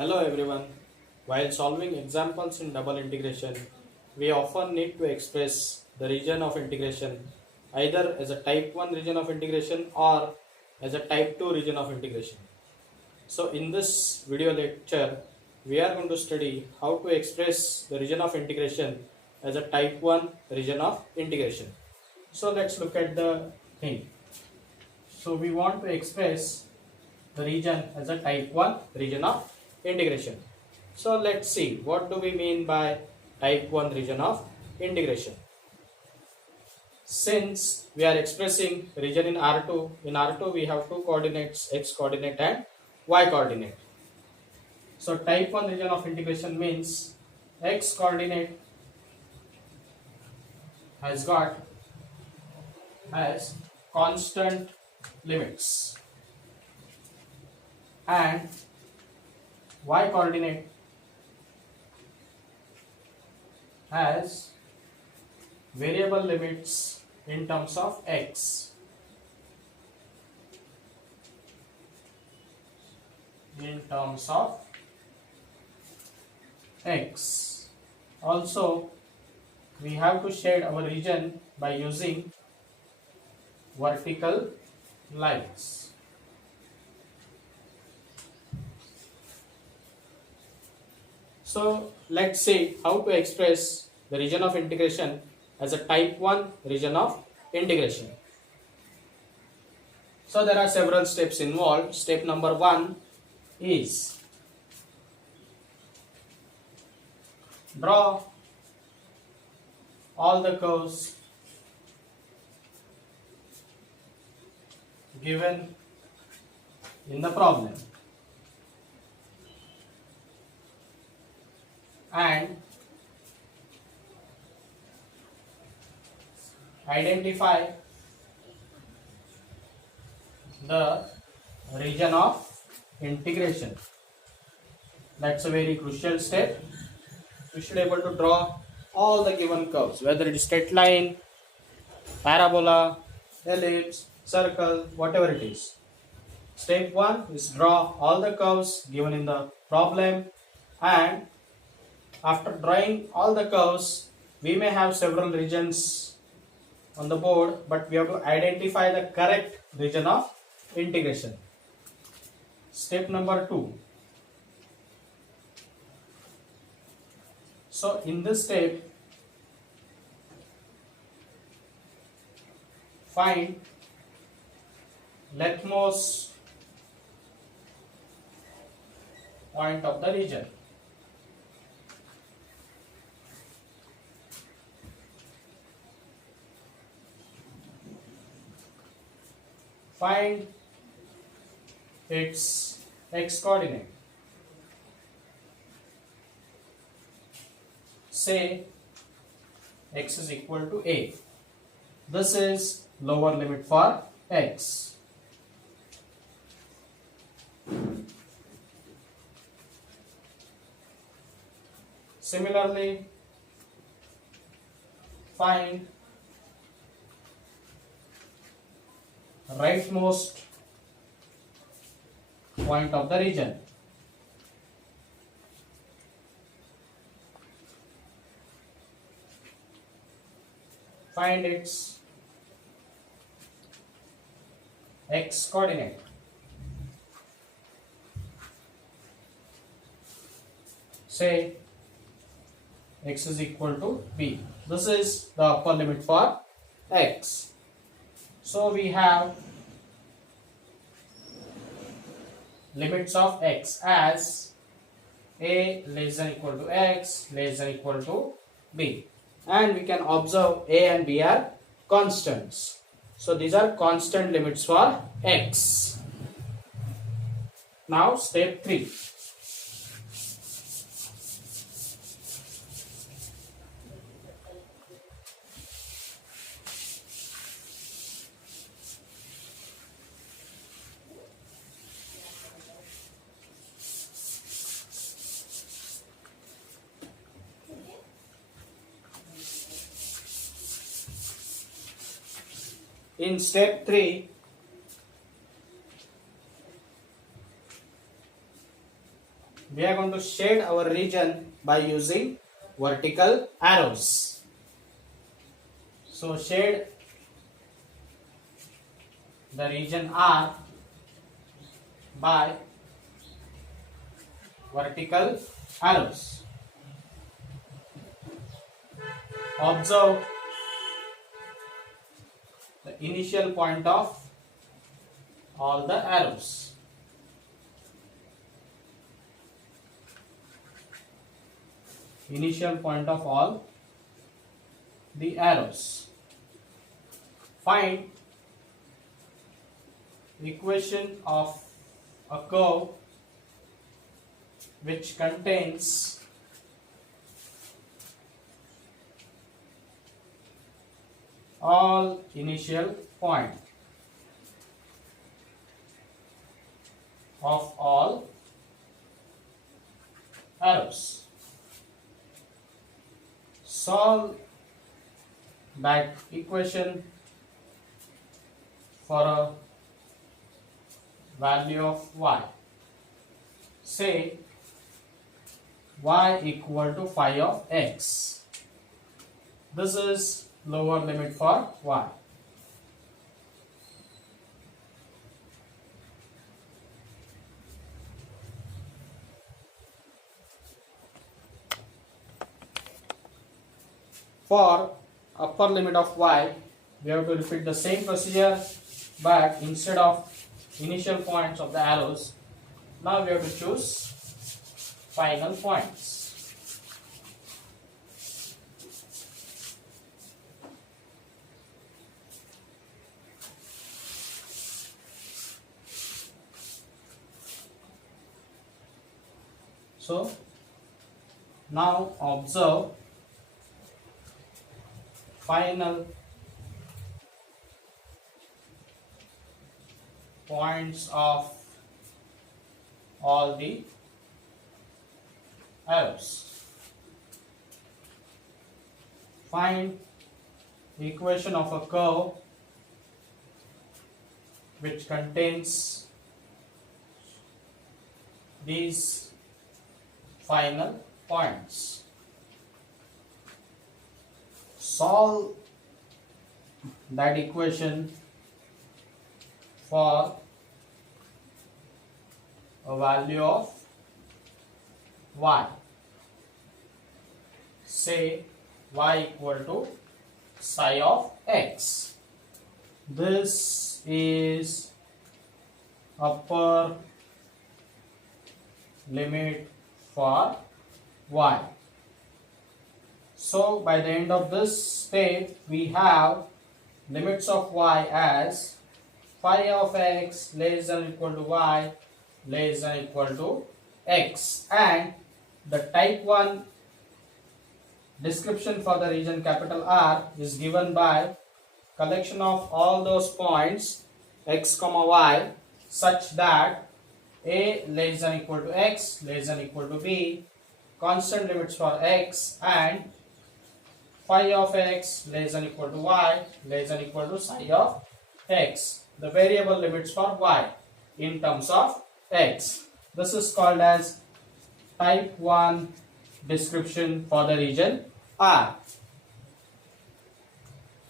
Hello everyone. While solving examples in double integration, we often need to express the region of integration either as a type 1 region of integration or as a type 2 region of integration. So in this video lecture, we are going to study how to express the region of integration as a type 1 region of integration. So let's look at the thing. So we want to express the region as a type 1 region of integration. So let's see what do we mean by type 1 region of integration. Since we are expressing region in R2 we have two coordinates, x coordinate and y coordinate. So type 1 region of integration means x coordinate has got as constant limits and y coordinate has variable limits in terms of x. In terms of x. Also, we have to shade our region by using vertical lines. So let's see how to express the region of integration as a type 1 region of integration. So there are several steps involved. Step number 1 is draw all the curves given in the problem and identify the region of integration. That's a very crucial step. We should be able to draw all the given curves, whether it is straight line, parabola, ellipse, circle, whatever it is. Step 1 is draw all the curves given in the problem, and after drawing all the curves, we may have several regions on the board, but we have to identify the correct region of integration. Step number 2. So in this step, find leftmost point of the region. Find its x coordinate. Say x is equal to a. This is lower limit for x. Similarly, find rightmost point of the region. Find its x coordinate. Say x is equal to b. This is the upper limit for x. So we have limits of x as a less than equal to x less than equal to b, and we can observe a and b are constants. So these are constant limits for x. Now step 3. In step 3, we are going to shade our region by using vertical arrows. So shade the region R by vertical arrows. Observe the initial point of all the arrows. Initial point of all the arrows. Find equation of a curve which contains all initial point of all arrows. Solve that equation for a value of y. Say y equal to phi of x. This is lower limit for y. For upper limit of y, we have to repeat the same procedure, but instead of initial points of the arrows, now we have to choose final points. So now observe final points of all the arrows. Find the equation of a curve which contains these final points. Solve that equation for a value of y. Say y equal to psi of x. This is upper limit for y. So by the end of this step, we have limits of y as phi of x less than or equal to y less than or equal to x, and the type 1 description for the region capital R is given by collection of all those points x comma y such that a less than or equal to x less than or equal to b, constant limits for x, and phi of x less than or equal to y less than or equal to psi of x, the variable limits for y in terms of x. This is called as type 1 description for the region R.